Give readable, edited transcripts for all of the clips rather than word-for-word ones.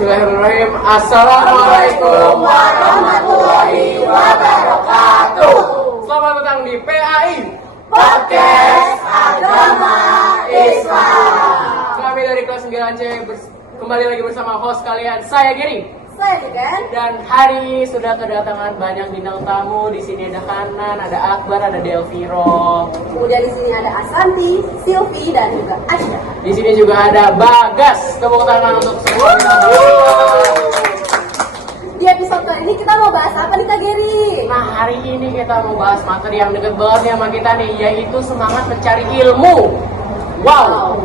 Bismillahirrahmanirrahim. Assalamualaikum warahmatullahi wabarakatuh. Selamat datang di PAI Podcast Agama Islam. Kami dari kelas 9C kembali lagi bersama host kalian, saya Giri. Saya Ligan. Dan hari ini sudah kedatangan banyak bintang tamu. Di sini ada Hanan, ada Akbar, ada Delviro. Kemudian di sini ada Asanti, Silvi, dan juga Asya. Di sini juga ada Bagas. Tepuk tangan untuk semua bintang tamu. Di episode kali ini kita mau bahas apa nih Kak Geri? Nah, hari ini kita mau bahas materi yang deket banget nih sama kita nih, yaitu semangat mencari ilmu. Wow.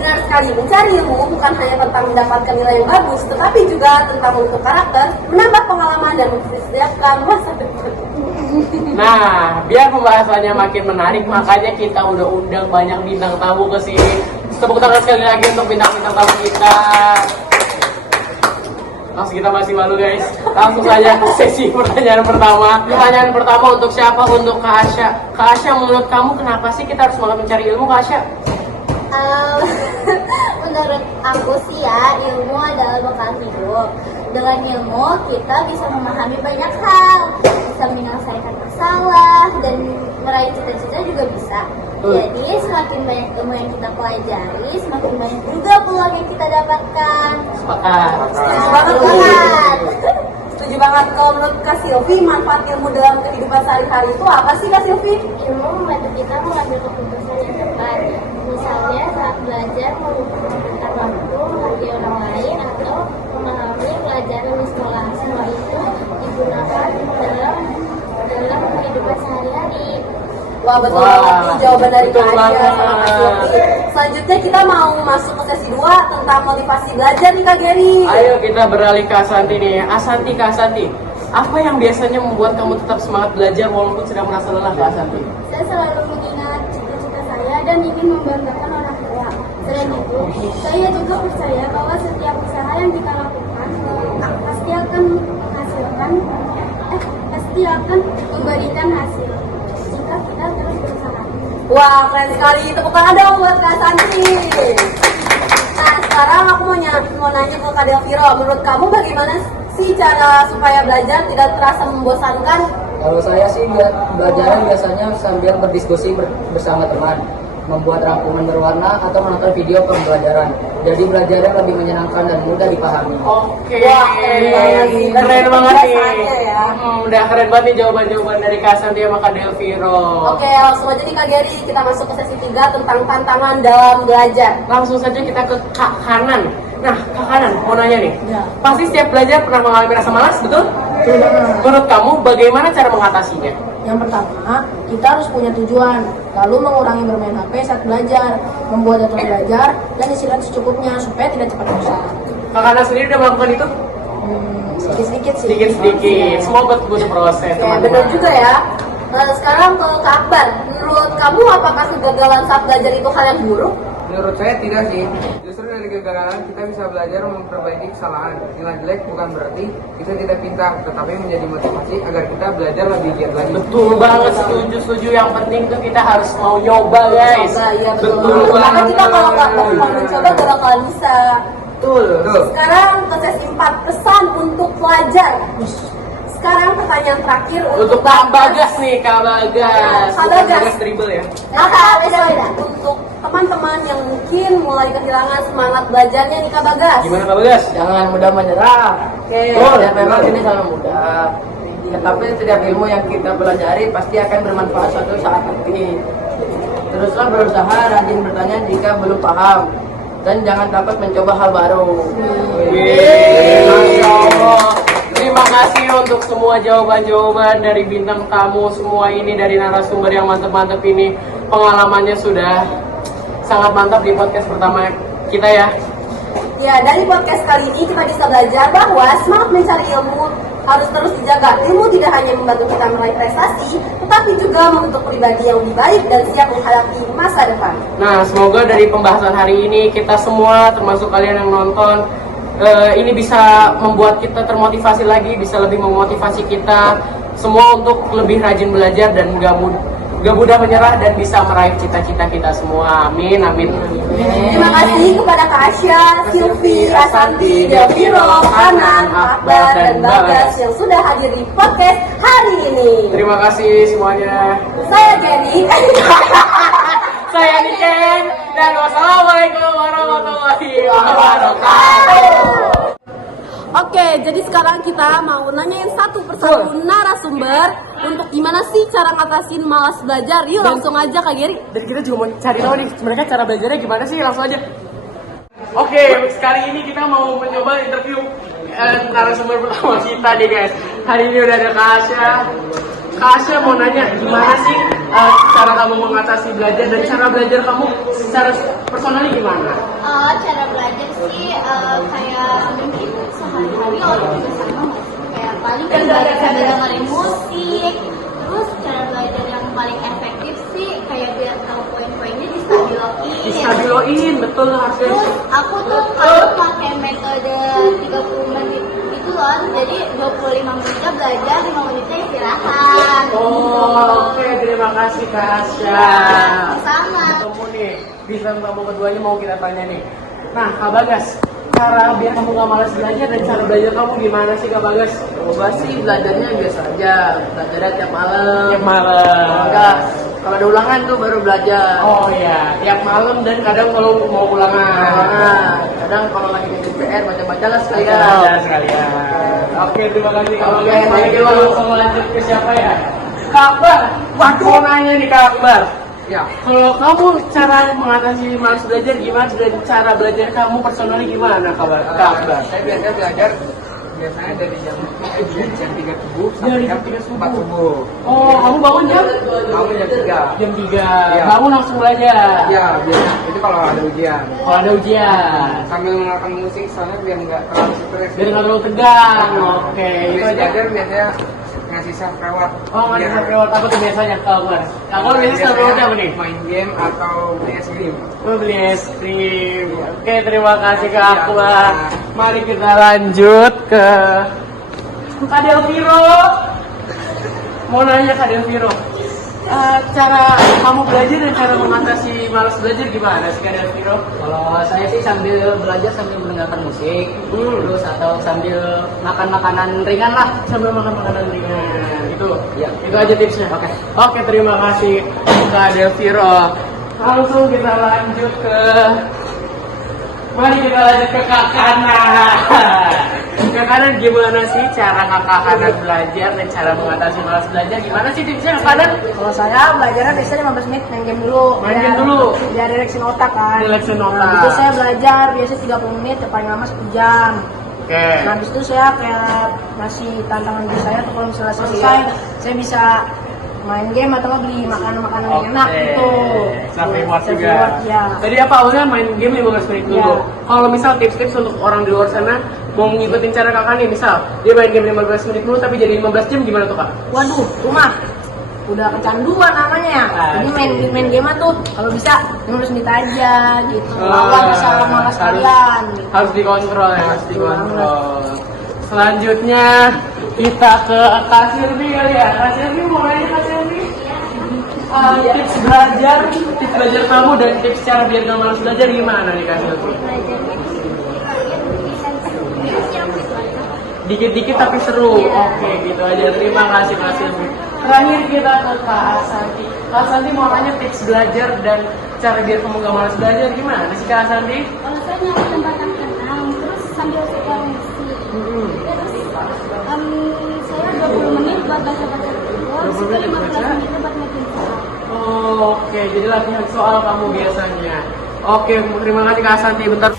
Benar sekali, mencari ilmu bukan hanya tentang mendapatkan nilai yang bagus, tetapi juga tentang membentuk karakter, menambah pengalaman, dan mempersiapkan masa depan. Nah, biar pembahasannya makin menarik, makanya kita udah undang banyak bintang tamu ke sini. Tepuk tangan sekali lagi untuk bintang-bintang tamu kita. Langsung kita masih malu guys. Langsung saja sesi pertanyaan pertama. Pertanyaan pertama untuk siapa? Untuk Kak Asya. Kak Asya, menurut kamu kenapa sih kita harus semangat mencari ilmu, Kak Asya? Menurut aku sih ya, ilmu adalah bekal hidup. Dengan ilmu kita bisa memahami banyak hal, bisa menyelesaikan masalah, dan meraih cita-cita juga bisa. Jadi semakin banyak ilmu yang kita pelajari, semakin banyak juga peluang yang kita dapatkan. Sepakat. Setuju banget. Setuju banget. Kalau menurut Kak Silvi, manfaat ilmu dalam kehidupan sehari-hari itu apa sih Kak Silvi? Ilmu membantu kita mengambil keputusan yang tepat. Misalnya saat belajar menggunakan waktu, menghargai orang lain, atau memahami pelajaran di sekolah. Semua itu digunakan dalam kehidupan sehari-hari. Wah, betul Wah, banget nih jawaban dari betul Kak Asya sama Kak banget. Silvi. Selanjutnya kita mau masuk ke sesi 2 tentang motivasi belajar nih Kak Geri. Ayo kita beralih ke Asanti nih. Asanti, Kak Asanti, apa yang biasanya membuat kamu tetap semangat belajar walaupun sedang merasa lelah, Kak Asanti? Saya selalu mengingat cita-cita saya dan ingin membanggakan orang tua. Selain itu, saya juga percaya bahwa setiap usaha yang kita lakukan pasti akan memberikan hasil jika kita terus berusaha. Wah, keren sekali. Tepuk tangan dong buat Kak Santi. Nah, sekarang aku mau nanya ke Kak Delviro. Menurut kamu bagaimana sih cara supaya belajar tidak terasa membosankan? Kalau saya sih belajarnya biasanya sambil berdiskusi bersama teman, membuat rangkuman berwarna atau menonton video pembelajaran. Jadi belajarnya lebih menyenangkan dan mudah dipahami. Oke, Wah, keren banget nih. Biasanya ya. Udah keren banget nih jawaban-jawaban dari Kak Asanti sama Kak Delviro. Oke, langsung aja nih Kak Geri. Kita masuk ke sesi 3 tentang tantangan dalam belajar. Langsung saja kita ke Kak Hanan. Nah, Kak Hanan, mau nanya nih. Ya. Pasti setiap belajar pernah mengalami rasa malas, betul? Menurut kamu bagaimana cara mengatasinya? Yang pertama, kita harus punya tujuan, lalu mengurangi bermain HP saat belajar, membuat jadwal belajar, dan istirahat secukupnya supaya tidak cepat bosan. Kak Hanan sendiri udah melakukan itu? Sedikit-sedikit sih. Sedikit-sedikit. Semua butuh proses, Oke, teman-teman. benar juga ya. Nah, sekarang ke Kak Akbar. Menurut kamu apakah kegagalan saat belajar itu hal yang buruk? Menurut saya tidak sih. Justru dari kegagalan kita bisa belajar memperbaiki kesalahan. Nilai jelek bukan berarti kita tidak pintar, tetapi menjadi motivasi agar kita belajar lebih giat lagi. Betul banget, setuju. Yang penting tuh kita harus mau nyoba, guys. Coba, iya betul. Betul Karena banget. kita kalau nggak mau mencoba gak bakalan bisa. Betul. Sekarang ke sesi 4, pesan untuk pelajar. Sekarang pertanyaan terakhir Untuk Kak Bagas nih, Kak Bagas. Kak Bukan Bagas. dribble ya. Apa untuk teman-teman yang mungkin mulai kehilangan semangat belajarnya nih Kak Bagas? Gimana Kak Bagas? Jangan mudah menyerah. Oke. Ya memang ini sangat mudah. Tetapi setiap ilmu yang kita pelajari pasti akan bermanfaat suatu saat nanti. Teruslah berusaha, rajin bertanya jika belum paham, dan jangan takut mencoba hal baru. Masya Allah. Terima kasih untuk semua jawaban-jawaban dari bintang tamu semua ini, dari narasumber yang mantep-mantep ini. Pengalamannya sudah sangat mantap di podcast pertama kita ya. Ya, dari podcast kali ini kita bisa belajar bahwa semangat mencari ilmu harus terus dijaga. Ilmu tidak hanya membantu kita meraih prestasi, tetapi juga membentuk pribadi yang lebih baik dan siap menghadapi masa depan. Nah, semoga dari pembahasan hari ini kita semua, termasuk kalian yang nonton, ini bisa membuat kita termotivasi lagi, bisa lebih memotivasi kita semua untuk lebih rajin belajar dan gak mudah menyerah dan bisa meraih cita-cita kita semua. Amin, amin. Terima kasih kepada Kak Asya, Silvi, Asanti, Delviro, Hanan, Akbar, dan Bagas yang sudah hadir di podcast hari ini. Terima kasih semuanya. Saya Jenny. Saya Niken dan wassalamualaikum warahmatullahi wabarakatuh. Oke, jadi sekarang kita mau nanyain satu persatu narasumber untuk gimana sih cara ngatasin malas belajar. Yuk langsung aja Kak Geri. Dan kita juga mau cari tahu nih mereka cara belajarnya gimana sih, langsung aja. Oke, sekali ini kita mau mencoba interview narasumber pertama kita nih guys. Hari ini udah ada Kak Asya. Kak Asya mau nanya gimana sih cara kamu mengatasi belajar dan cara belajar kamu secara personalnya gimana? Cara belajar sih kayak mungkin sehari-hari orang juga sama nggak sih? Kayak paling kan belajar sambil dengerin musik. Terus cara belajar yang paling efektif sih kayak biar tahu poin-poinnya distabiloin. Distabiloin, betul harusnya. Terus aku tuh kalau pakai metode 30 menit itu loh, jadi 25 menitnya belajar, 5 menitnya istirahat. Oh, oke, terima kasih Kak Asya. Sama. Ketemu nih, bintang tamu keduanya mau kita tanya nih. Nah, Kak Bagas, cara biar kamu gak malas belajar dan cara belajar kamu gimana sih Kak Bagas? Coba sih belajarnya biasa aja, belajarnya tiap malam. Tiap malam. Enggak, kalau ada ulangan tuh baru belajar. Oh iya, tiap malam dan kadang kalau mau ulangan. Nah, kadang kalau lagi ngerjain PR baca-baca lah sekalian. Ya, sekalian. Oke, terima kasih Kak Bagas. Oke, Mari thank kita you. langsung lanjut ke siapa ya? Kak Akbar. Waduh, mau nanya nih Kak Akbar. Ya, Kalau kamu cara mengatasi malas belajar gimana dan cara belajar kamu personalnya gimana Kak Akbar? saya biasanya belajar biasanya dari jam 3 subuh sampai Dari jam jam 3 subuh. 4 subuh. Oh, kamu bangun jam? Bangun jam 3. Jam 3. Iya. Bangun langsung belajar. Ya, biasanya itu kalau ada ujian. Kalau ada ujian. Sambil mendengarkan musik soalnya biar nggak terlalu stres. Biar nggak terlalu tegang. Oke, itu Terus aja. belajar biasanya ngasih self reward. Oh, nggak Biar- bisa lewat apa tuh biasanya Kak Akbar? Kak Akbar biasanya Biasanya selalu apa nih? main game atau beli es krim. Oh, beli es krim. Oke, terima kasih Kak Akbar. Mari kita lanjut ke Kak Delviro. Mau nanya Kak Delviro, cara kamu belajar dan cara mengatasi malas belajar gimana sih Kak Delviro? Kalau saya sih sambil belajar sambil mendengarkan musik, terus atau sambil makan makanan ringan lah. Sambil makan makanan ringan. Ya. Itu aja tipsnya. Oke, terima kasih Kak Delviro. Langsung kita lanjut ke Mari kita lanjut ke Kak Kanan. Kak Kanan, gimana sih cara Kak Kanan belajar dan cara mengatasi malas belajar? Gimana sih tipsnya Kak Kanan? Kalau saya belajarnya biasanya 15 menit main game dulu. Main game dulu. Biar relaxin otak kan. Relaxin otak. Nah, itu saya belajar biasanya 30 menit, paling lama 1 jam. Oke. Nah, habis itu saya kayak ngasih tantangan diri saya tuh kalau misalnya selesai, saya bisa main game atau beli makanan-makanan yang enak gitu. Self reward Self juga. reward, ya. Tadi apa awalnya main game 15 menit dulu. Ya. Kalau misal tips-tips untuk orang di luar sana mau ngikutin cara Kakak nih, misal dia main game 15 menit dulu tapi jadi 15 jam gimana tuh Kak? Waduh, rumah udah kecanduan namanya ya. Jadi main game tuh kalau bisa 15 menit aja gitu. Lawan bisa malas kalian. Harus dikontrol ya, harus dikontrol. Selanjutnya kita ke Kak Sirvi kali ya. Kak Sirvi mau nanya Kak Sirvi, tips belajar kamu dan tips cara biar gak malas belajar gimana nih Kak Sirvi? Dikit-dikit tapi seru. Oke, gitu aja. Terima kasih Kak Sirvi. Terakhir kita ke Kak Asanti. Kak Asanti mau nanya tips belajar dan cara biar kamu gak malas belajar gimana sih Kak Asanti? Kalau saya nyari tempat yang tenang, terus sambil suka musik. Terus saya 20 menit buat baca-baca dulu, terus 15 menit buat ngerjain soal. Oh, oke, jadi latihan soal kamu biasanya. Oke, terima kasih Kak Asanti. Bentar.